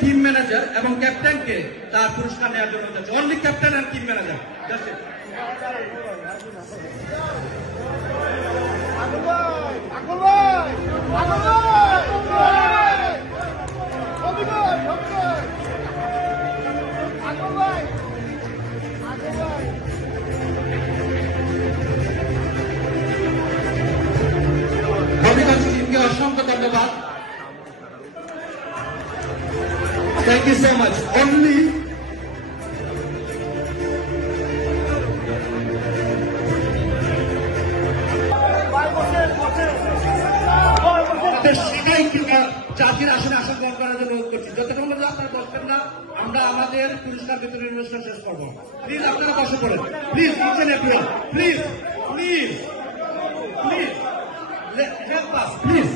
Team manager এবং ক্যাপ্টেনকে তার পুরস্কার নেওয়ার জন্য যাচ্ছে। Only captain and team manager just Akbar thank you so much only আমাদের সবাইকে জাতির আসনে আসন গ্রহণ করার জন্য অনুরোধ করছি যতক্ষণ পর্যন্ত আপনারা বসবেন না, আমরা আমাদের পুরস্কার বিতরণের অনুষ্ঠান শেষ করব। প্লিজ আপনারা বসে পড়েন। Please kitchen please please please please